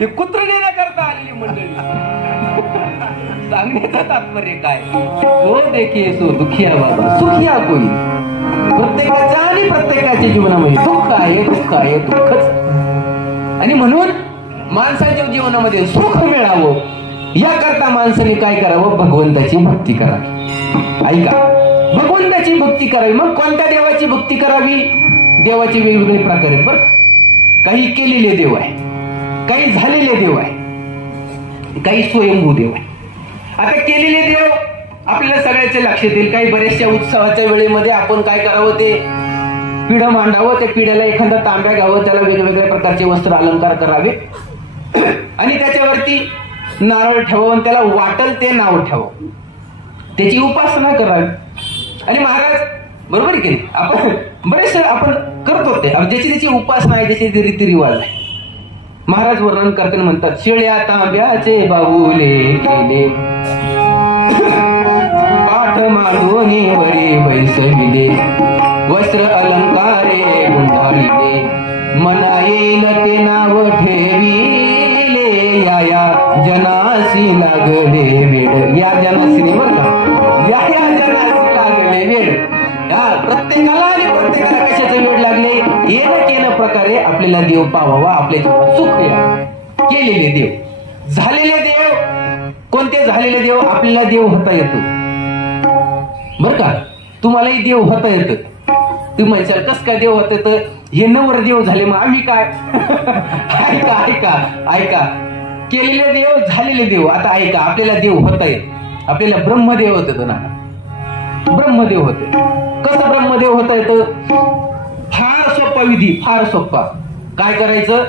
ते कुत्र नेण्याकरता आलेली मंडळी. सांगण्याचं तात्पर्य काय? तो देखे सो दुखिया बाबा सुखिया कोणी. प्रत्येकाच्या आणि प्रत्येकाच्या जीवनामध्ये दुःख आहे, दुःख आहे, दुःखच. आणि म्हणून माणसाच्या जीवनामध्ये सुख मिळावं याकरता माणसाने काय करावं? भगवंताची भक्ती करावी. ऐका, भगवंताची भक्ती करावी. मग कोणत्या देवाची भक्ती करावी? देवाचे वेगवेगळे प्रकार आहेत बरं. काही केलेले देव आहे, काही झालेले देव आहे, काही स्वयंभू देव आहे. आता केलेले देव आपल्याला सगळ्याचे लक्षात येईल. काही बऱ्याचशा उत्सवाच्या वेळेमध्ये आपण काय करावं? ते पिढं मांडावं, त्या पिढ्याला एखादा तांब्या घ्यावं, त्याला वेगवेगळ्या प्रकारचे वस्त्र अलंकार करावे आणि त्याच्यावरती नारळ ठेवावं आणि त्याला वाटल ते नाव ठेवावं, त्याची उपासना करावी. आणि महाराज बरोबर आहे की नाही? आपण बरेचसे आपण करतो ते, ज्याची त्याची उपासना आहे, त्याचे ते रीतिरिवाज आहे. महाराज वर्णन करताना म्हणतात, शिळ्या तांब्याचे बाहुले केले, पाठ मांडोनी वरी बैसविले, वस्त्र अलंकारे गुंडाळिले, मना येईल ते नाव ठेविले, या जनासी लागले वेड. या जनासी बरं का, या जनासी लागले वेड. प्रत्येकाला आणि प्रत्येकाला कशाचं वेड लागले? येणं केलं प्रकारे आपल्याला देव पावावा, आपल्या जीवनात सुख या. केलेले देव, झालेले देव. कोणते झालेले देव? आपल्याला देव होता येतो बर का. तुम्हालाही देव होता येतं. तुम्ही म्हणशाल कस काय देव होत येतं? हे नवर देव झाले, मग आम्ही काय? ऐका ऐका ऐका, केलेले देव, झालेले देव. आता ऐका, आपल्याला देव होता येत. आपल्याला ब्रह्मदेव होत येतं ना, ब्रह्मदेव होते. कसं ब्रह्मदेव होता येतं? फार सोपा विधी, फार सोपा. काय करायचं?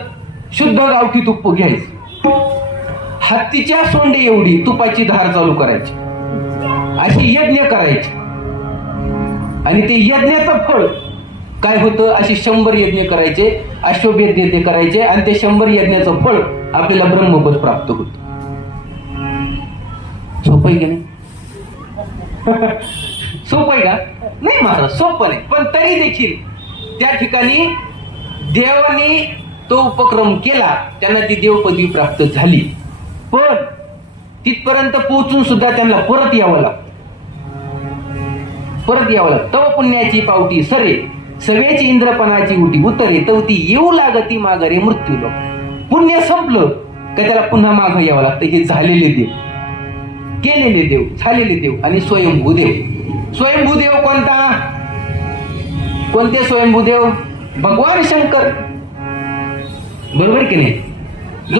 शुद्ध गावठी तुप्प घ्यायचं, हत्तीच्या सोंडे एवढी तुपाची धार चालू करायची, अशी यज्ञ करायची. आणि ते यज्ञाचं फळ काय होतं? अशी 100 यज्ञ करायचे, अश्वमेध यज्ञ करायचे, आणि ते 100 यज्ञाचं फळ आपल्याला ब्रह्मपद प्राप्त होत. सोपं आहे की नाही? सोपं आहे का? नाही महाराज, सोपं नाही. पण तरी देखील त्या ठिकाणी देवाने तो उपक्रम केला, त्यांना ती देवपदवी प्राप्त झाली. पण तिथपर्यंत पोहोचून सुद्धा त्यांना परत यावं लागतं, परत यावं लागतं. तव पुण्याची पावटी सरे, सवेची इंद्रपणाची उटी उतरे, तव ती येऊ लागती माघारे मृत्यू लोक. पुण्य संपलं का त्याला पुन्हा मागं यावं लागतं. हे झालेले देव, केलेले देव, झालेले देव आणि स्वयंभूदेव. स्वयंभूदेव कोणता? कोणते स्वयंभूदेव? भगवान शंकर, बरोबर की नाही?